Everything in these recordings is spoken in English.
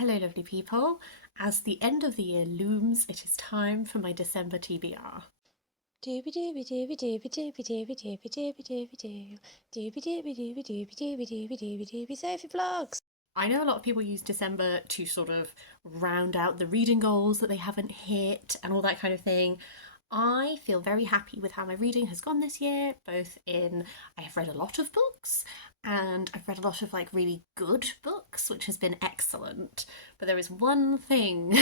Hello, lovely people. As the end of the year looms, it is time for my December TBR. Doobie doobie doobie doobie doobie doobie doobie doobie doobie doo. Doobie doobie doobie doobie doobie doobie doobie doobie Sophie vlogs. I know a lot of people use December to sort of round out the reading goals that they haven't hit and all that kind of thing. I feel very happy with how my reading has gone this year, both in I have read a lot of books and I've read a lot of like really good books, which has been excellent. But there is one thing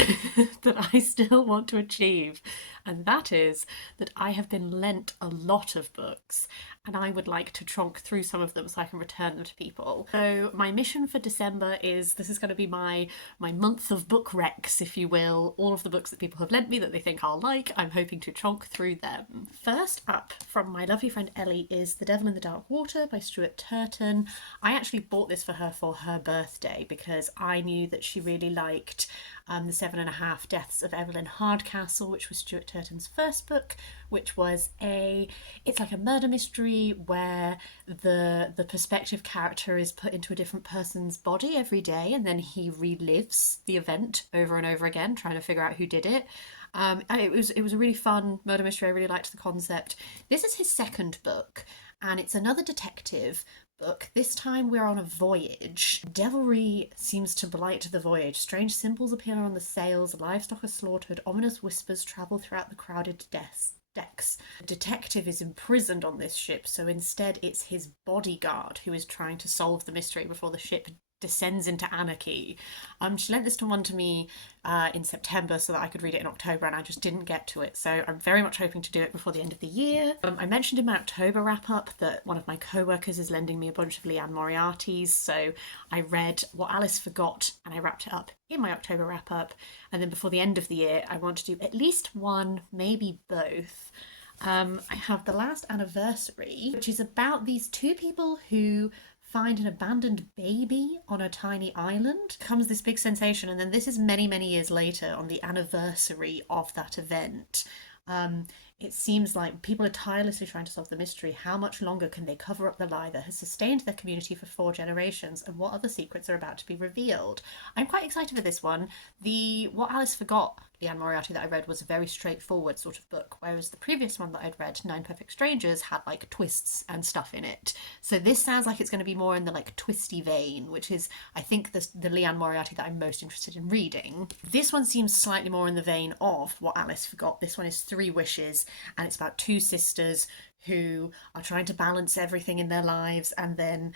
that I still want to achieve, and that is that I have been lent a lot of books and I would like to tronk through some of them so I can return them to people. So my mission for December is this is going to be my month of book recs, if you will. All of the books that people have lent me that they think I'll like, I'm hoping to tronk through them. First up from my lovely friend Ellie is The Devil in the Dark Water by Stuart Turton. I actually bought this for her birthday because I knew that she really liked The 7.5 Deaths of Evelyn Hardcastle, which was Stuart Turton's first book, which was it's like a murder mystery where the perspective character is put into a different person's body every day and then he relives the event over and over again, trying to figure out who did it. It was a really fun murder mystery. I really liked the concept. This is his second book, and it's another detective book. This time we're on a voyage. Devilry seems to blight the voyage. Strange symbols appear on the sails, livestock are slaughtered, ominous whispers travel throughout the crowded decks. The detective is imprisoned on this ship, so instead it's his bodyguard who is trying to solve the mystery before the ship descends into anarchy. She lent this one to me in September so that I could read it in October, and I just didn't get to it. So I'm very much hoping to do it before the end of the year. I mentioned in my October wrap up that one of my co-workers is lending me a bunch of Liane Moriarty's, so I read What Alice Forgot and I wrapped it up in my October wrap up. And then before the end of the year, I want to do at least one, maybe both. I have The Last Anniversary, which is about these two people who find an abandoned baby on a tiny island. It becomes this big sensation, and then this is many, many years later on the anniversary of that event. It seems like people are tirelessly trying to solve the mystery. How much longer can they cover up the lie that has sustained their community for 4 generations, and what other secrets are about to be revealed? I'm quite excited for this one. The What Alice Forgot Liane Moriarty that I read was a very straightforward sort of book, whereas the previous one that I'd read, Nine Perfect Strangers, had like twists and stuff in it. So this sounds like it's going to be more in the like twisty vein, which is, I think, the Liane Moriarty that I'm most interested in reading. This one seems slightly more in the vein of What Alice Forgot. This one is Three Wishes, and it's about two sisters who are trying to balance everything in their lives, and then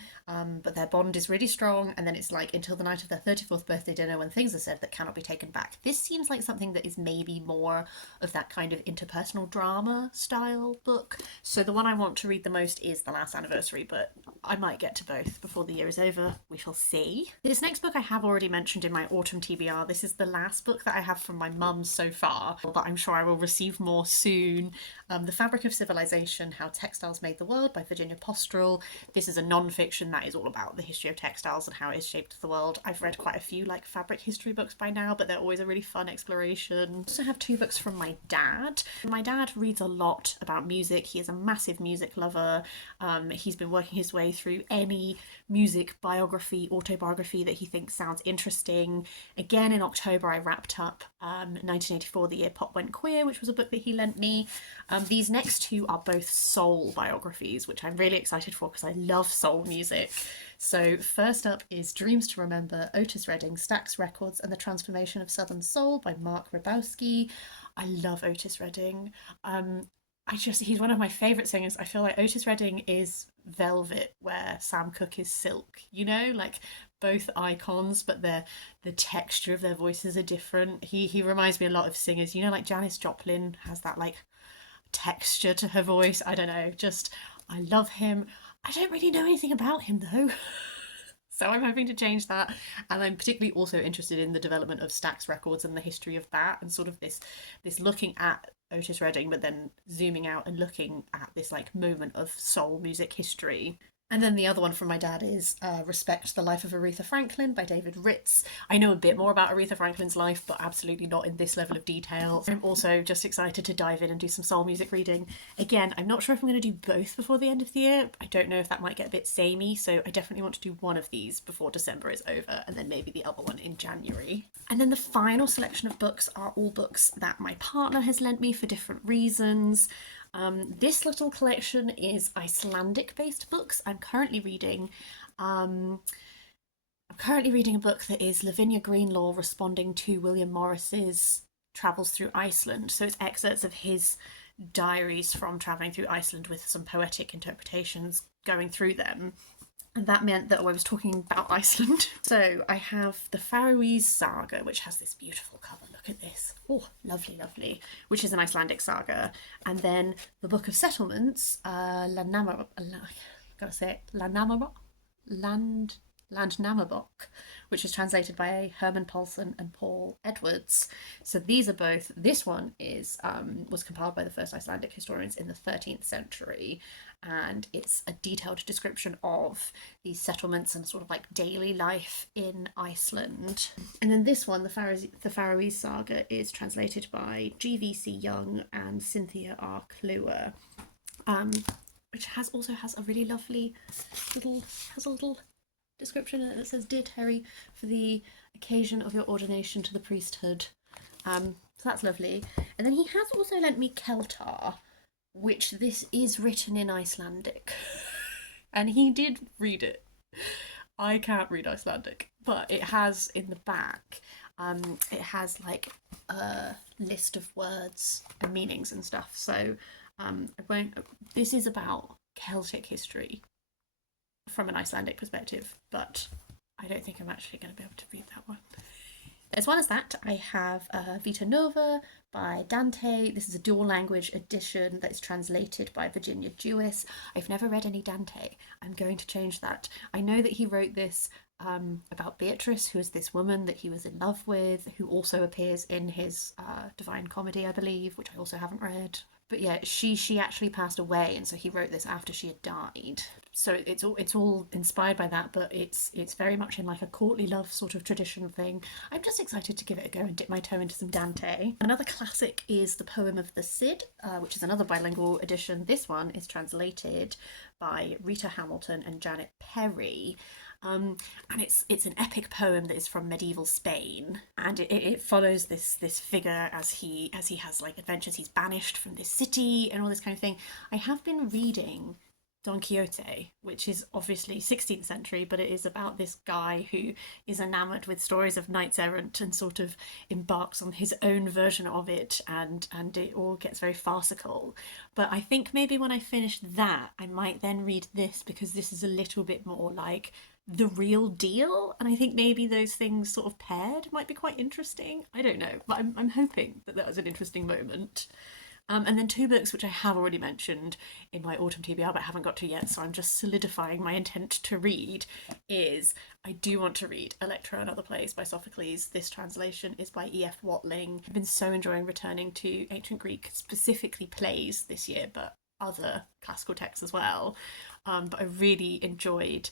but their bond is really strong, and then it's like until the night of their 34th birthday dinner when things are said that cannot be taken back. This seems like something that is maybe more of that kind of interpersonal drama style book. So the one I want to read the most is The Last Anniversary, but I might get to both before the year is over. We shall see. This next book I have already mentioned in my autumn TBR. This is the last book that I have from my mum so far, but I'm sure I will receive more soon. The Fabric of Civilisation, How Textiles Made the World by Virginia Postrel. This is a non-fiction that is all about the history of textiles and how it has shaped the world. I've read quite a few like fabric history books by now, but they're always a really fun exploration. I also have 2 books from my dad. My dad reads a lot about music. He is a massive music lover. He's been working his way through any music biography, autobiography that he thinks sounds interesting. Again, in October, I wrapped up 1984, The Year Pop Went Queer, which was a book that he lent me. These next 2 are both soul biographies, which I'm really excited for because I love soul music. So first up is Dreams to Remember, Otis Redding, Stax Records and the Transformation of Southern Soul by Mark Ribowsky. I love Otis Redding. He's one of my favourite singers. I feel like Otis Redding is velvet where Sam Cooke is silk, you know, like both icons, but the texture of their voices are different. He reminds me a lot of singers, you know, like Janis Joplin has that like texture to her voice. I don't know, just I love him. I don't really know anything about him though. So I'm hoping to change that. And I'm particularly also interested in the development of Stax Records and the history of that, and sort of this looking at Otis Redding, but then zooming out and looking at this like moment of soul music history. And then the other one from my dad is Respect the Life of Aretha Franklin by David Ritz. I know a bit more about Aretha Franklin's life, but absolutely not in this level of detail. I'm also just excited to dive in and do some soul music reading. Again, I'm not sure if I'm going to do both before the end of the year. I don't know if that might get a bit samey, so I definitely want to do one of these before December is over, and then maybe the other one in January. And then the final selection of books are all books that my partner has lent me for different reasons. This little collection is Icelandic-based books. I'm currently reading a book that is Lavinia Greenlaw responding to William Morris's travels through Iceland. So it's excerpts of his diaries from travelling through Iceland with some poetic interpretations going through them. And that meant that I was talking about Iceland. So I have the Faroese Saga, which has this beautiful cover. Look at this. Oh, lovely, lovely. Which is an Icelandic saga. And then the Book of Settlements, Landnamabok, Landnamabok, which is translated by Hermann Palsson and Paul Edwards. So these are both. This one was compiled by the first Icelandic historians in the 13th century, and it's a detailed description of these settlements and sort of like daily life in Iceland. And then this one, the Faroese Saga, is translated by G.V.C. Young and Cynthia R. Clewer, which also has a really lovely little description in it that says, "Dear Terry, for the occasion of your ordination to the priesthood." So that's lovely. And then he has also lent me Keltar, which this is written in Icelandic. And he did read it. I can't read Icelandic, but it has in the back, it has like a list of words and meanings and stuff. So this is about Celtic history from an Icelandic perspective, but I don't think I'm actually going to be able to read that one. As well as that, I have Vita Nuova by Dante. This is a dual language edition that is translated by Virginia Jewiss. I've never read any Dante. I'm going to change that. I know that he wrote this about Beatrice, who is this woman that he was in love with, who also appears in his Divine Comedy, I believe, which I also haven't read. But yeah, she actually passed away, and so he wrote this after she had died. So it's all inspired by that, but it's very much in like a courtly love sort of tradition thing. I'm just excited to give it a go and dip my toe into some Dante. Another classic is The Poem of the Cid, which is another bilingual edition. This one is translated by Rita Hamilton and Janet Perry. And it's an epic poem that is from medieval Spain, and it follows this figure as he has like adventures. He's banished from this city and all this kind of thing. I have been reading Don Quixote, which is obviously 16th century, but it is about this guy who is enamoured with stories of knights errant and sort of embarks on his own version of it, and it all gets very farcical. But I think maybe when I finish that, I might then read this, because this is a little bit more like the real deal, and I think maybe those things sort of paired might be quite interesting. I don't know, but I'm hoping that was an interesting moment. And then two books which I have already mentioned in my autumn TBR but haven't got to yet, so I'm just solidifying my intent to read, is I do want to read Elektra and Other Plays by Sophocles. This translation is by E.F. Watling. I've been so enjoying returning to ancient Greek, specifically plays this year, but other classical texts as well. But I really enjoyed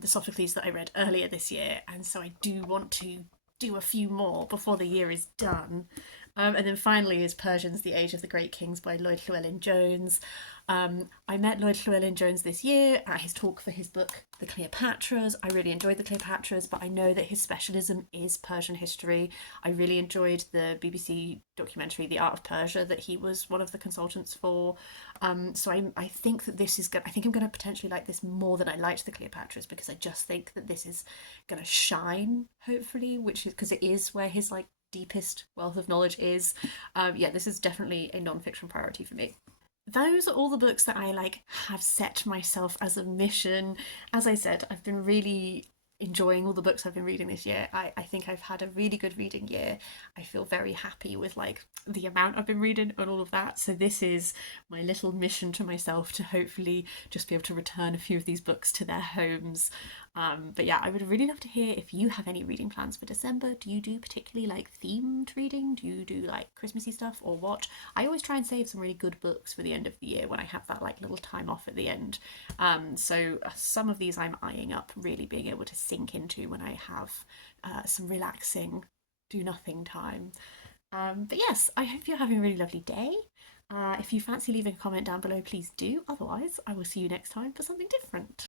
the Sophocles that I read earlier this year, and so I do want to do a few more before the year is done. And then finally is Persians, The Age of the Great Kings by Lloyd Llewellyn-Jones. I met Lloyd Llewellyn-Jones this year at his talk for his book, The Cleopatras. I really enjoyed The Cleopatras, but I know that his specialism is Persian history. I really enjoyed the BBC documentary, The Art of Persia, that he was one of the consultants for. So I think that this is good. I think I'm going to potentially like this more than I liked The Cleopatras, because I just think that this is going to shine, hopefully, which is because it is where his like deepest wealth of knowledge is. Yeah, this is definitely a non-fiction priority for me. Those are all the books that I like have set myself as a mission. As I said, I've been really enjoying all the books I've been reading this year. I think I've had a really good reading year. I feel very happy with like the amount I've been reading and all of that. So this is my little mission to myself to hopefully just be able to return a few of these books to their homes. But yeah, I would really love to hear if you have any reading plans for December. Do you do particularly like themed reading? Do you do like Christmassy stuff or what? I always try and save some really good books for the end of the year when I have that like little time off at the end. So some of these I'm eyeing up really being able to sink into when I have some relaxing, do nothing time. But yes, I hope you're having a really lovely day. If you fancy leaving a comment down below, please do. Otherwise, I will see you next time for something different.